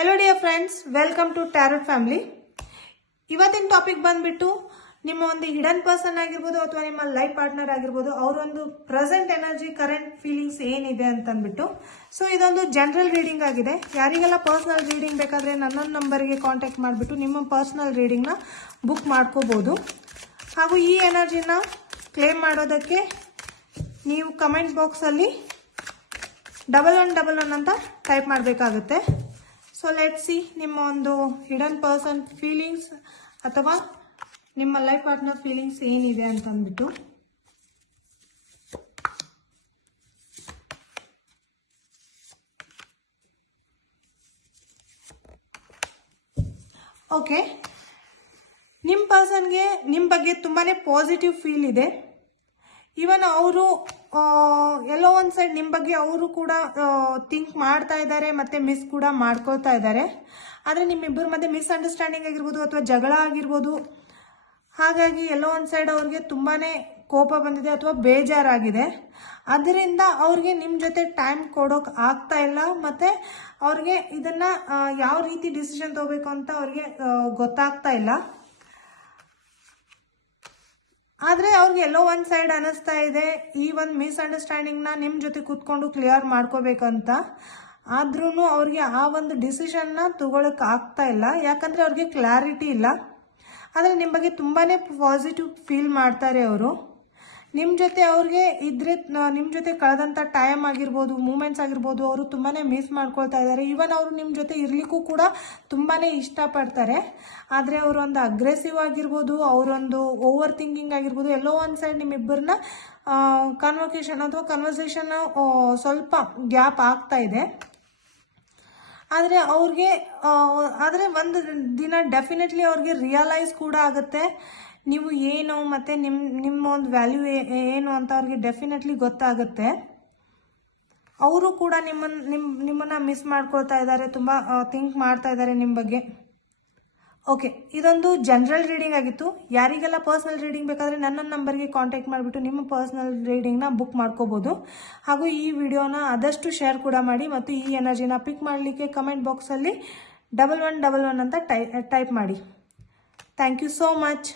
Hello dear friends, welcome to tarot family. ಇವತ್ತಿನ topic ಬಂದ್ಬಿಟ್ಟು ನಿಮ್ಮ ಒಂದು ಹಿಡನ್ ಪರ್ಸನ್ ಆಗಿರ್ಬೋದು ಅಥವಾ ನಿಮ್ಮ ಲೈಫ್ ಪಾರ್ಟ್ನರ್ ಆಗಿರ್ಬೋದು, ಅವರೊಂದು ಪ್ರೆಸೆಂಟ್ ಎನರ್ಜಿ, ಕರೆಂಟ್ ಫೀಲಿಂಗ್ಸ್ ಏನಿದೆ ಅಂತಂದ್ಬಿಟ್ಟು. ಸೊ ಇದೊಂದು ಜನರಲ್ ರೀಡಿಂಗ್ ಆಗಿದೆ. ಯಾರಿಗೆಲ್ಲ ಪರ್ಸನಲ್ ರೀಡಿಂಗ್ ಬೇಕಾದರೆ ನನ್ನೊಂದು ನಂಬರ್ಗೆ ಕಾಂಟ್ಯಾಕ್ಟ್ ಮಾಡಿಬಿಟ್ಟು ನಿಮ್ಮ ಪರ್ಸನಲ್ ರೀಡಿಂಗ್ನ ಬುಕ್ ಮಾಡ್ಕೋಬೋದು. ಹಾಗೂ ಈ ಎನರ್ಜಿನ ಕ್ಲೇಮ್ ಮಾಡೋದಕ್ಕೆ ನೀವು ಕಮೆಂಟ್ ಬಾಕ್ಸಲ್ಲಿ 1111 ಅಂತ ಟೈಪ್ ಮಾಡಬೇಕಾಗುತ್ತೆ. ಸೊ ಲೆಟ್ಸ್ ಸಿ ನಿಮ್ಮ ಒಂದು ಹಿಡನ್ ಪರ್ಸನ್ ಫೀಲಿಂಗ್ಸ್ ಅಥವಾ ನಿಮ್ಮ ಲೈಫ್ ಪಾರ್ಟ್ನರ್ ಫೀಲಿಂಗ್ಸ್ ಏನಿದೆ ಅಂತಂದ್ಬಿಟ್ಟು. ಓಕೆ, ನಿಮ್ಮ ಪರ್ಸನ್ಗೆ ನಿಮ್ಮ ಬಗ್ಗೆ ತುಂಬಾ ಪಾಸಿಟಿವ್ ಫೀಲ್ ಇದೆ. ಈವನ್ ಅವರು ಎಲ್ಲೋ ಒಂದು ಸೈಡ್ ನಿಮ್ಮ ಬಗ್ಗೆ ಅವರು ಕೂಡ ಥಿಂಕ್ ಮಾಡ್ತಾ ಇದ್ದಾರೆ ಮತ್ತು ಮಿಸ್ ಕೂಡ ಮಾಡ್ಕೊಳ್ತಾ ಇದ್ದಾರೆ. ಆದರೆ ನಿಮ್ಮಿಬ್ಬರ ಮಧ್ಯೆ ಮಿಸ್ಅಂಡರ್ಸ್ಟ್ಯಾಂಡಿಂಗ್ ಆಗಿರ್ಬೋದು ಅಥವಾ ಜಗಳ ಆಗಿರ್ಬೋದು. ಹಾಗಾಗಿ ಎಲ್ಲೋ ಒಂದು ಸೈಡ್ ಅವ್ರಿಗೆ ತುಂಬಾ ಕೋಪ ಬಂದಿದೆ ಅಥವಾ ಬೇಜಾರಾಗಿದೆ. ಅದರಿಂದ ಅವ್ರಿಗೆ ನಿಮ್ಮ ಜೊತೆ ಟೈಮ್ ಕೊಡೋಕೆ ಆಗ್ತಾ ಇಲ್ಲ, ಮತ್ತು ಅವ್ರಿಗೆ ಇದನ್ನು ಯಾವ ರೀತಿ ಡಿಸಿಷನ್ ತಗೋಬೇಕು ಅಂತ ಅವ್ರಿಗೆ ಗೊತ್ತಾಗ್ತಾ ಇಲ್ಲ. ಆದರೆ ಅವ್ರಿಗೆ ಎಲ್ಲೋ ಒಂದು ಸೈಡ್ ಅನ್ನಿಸ್ತಾ ಇದೆ ಈ ಒಂದು ಮಿಸ್ಅಂಡರ್ಸ್ಟ್ಯಾಂಡಿಂಗ್ನ ನಿಮ್ಮ ಜೊತೆ ಕೂತ್ಕೊಂಡು ಕ್ಲಿಯರ್ ಮಾಡ್ಕೋಬೇಕಂತ. ಆದ್ರೂ ಅವ್ರಿಗೆ ಆ ಒಂದು ಡಿಸಿಷನ್ನ ತಗೊಳಕ್ಕೆ ಆಗ್ತಾ ಇಲ್ಲ, ಯಾಕಂದರೆ ಅವ್ರಿಗೆ ಕ್ಲಾರಿಟಿ ಇಲ್ಲ. ಆದರೆ ನಿಮ್ಮ ಬಗ್ಗೆ ತುಂಬಾ ಪಾಸಿಟಿವ್ ಫೀಲ್ ಮಾಡ್ತಾರೆ ಅವರು. ನಿಮ್ಮ ಜೊತೆ ಅವ್ರಿಗೆ ಇದ್ರೆ ನಿಮ್ಮ ಜೊತೆ ಕಳೆದಂಥ ಟೈಮ್ ಆಗಿರ್ಬೋದು, ಮೂಮೆಂಟ್ಸ್ ಆಗಿರ್ಬೋದು, ಅವರು ತುಂಬಾ ಮಿಸ್ ಮಾಡ್ಕೊಳ್ತಾ ಇದ್ದಾರೆ. ಈವನ್ ಅವರು ನಿಮ್ಮ ಜೊತೆ ಇರಲಿಕ್ಕೂ ಕೂಡ ತುಂಬಾ ಇಷ್ಟಪಡ್ತಾರೆ. ಆದರೆ ಅವರೊಂದು ಅಗ್ರೆಸಿವ್ ಆಗಿರ್ಬೋದು, ಅವರೊಂದು ಓವರ್ ಥಿಂಕಿಂಗ್ ಆಗಿರ್ಬೋದು, ಎಲ್ಲೋ ಒಂದು ಸೈಡ್ ನಿಮ್ಮಿಬ್ಬರನ್ನ ಕನ್ವರ್ಸೇಷನ್ ಸ್ವಲ್ಪ ಗ್ಯಾಪ್ ಆಗ್ತಾ ಇದೆ. ಆದರೆ ಆದರೆ ಒಂದು ದಿನ ಡೆಫಿನೆಟ್ಲಿ ಅವ್ರಿಗೆ ರಿಯಲೈಸ್ ಕೂಡ ಆಗುತ್ತೆ ನೀವು ಏನು ಮತ್ತು ನಿಮ್ಮ ಒಂದು ವ್ಯಾಲ್ಯೂ ಏನು ಅಂತ ಅವ್ರಿಗೆ ಡೆಫಿನೆಟ್ಲಿ ಗೊತ್ತಾಗುತ್ತೆ. ಅವರು ಕೂಡ ನಿಮ್ಮನ್ನು ಮಿಸ್ ಮಾಡ್ಕೊಳ್ತಾ ಇದ್ದಾರೆ, ತುಂಬ ಥಿಂಕ್ ಮಾಡ್ತಾ ಇದ್ದಾರೆ ನಿಮ್ಮ ಬಗ್ಗೆ. ಓಕೆ, ಇದೊಂದು ಜನರಲ್ ರೀಡಿಂಗ್ ಆಗಿತ್ತು. ಯಾರಿಗೆಲ್ಲ ಪರ್ಸ್ನಲ್ ರೀಡಿಂಗ್ ಬೇಕಾದರೆ ನನ್ನ ನಂಬರ್ಗೆ ಕಾಂಟ್ಯಾಕ್ಟ್ ಮಾಡಿಬಿಟ್ಟು ನಿಮ್ಮ ಪರ್ಸ್ನಲ್ ರೀಡಿಂಗ್ನ ಬುಕ್ ಮಾಡ್ಕೋಬೋದು. ಹಾಗೂ ಈ ವಿಡಿಯೋನ ಆದಷ್ಟು ಶೇರ್ ಕೂಡ ಮಾಡಿ, ಮತ್ತು ಈ ಎನರ್ಜಿನ ಪಿಕ್ ಮಾಡಲಿಕ್ಕೆ ಕಮೆಂಟ್ ಬಾಕ್ಸಲ್ಲಿ 1111 ಅಂತ ಟೈಪ್ ಮಾಡಿ. Thank you so much.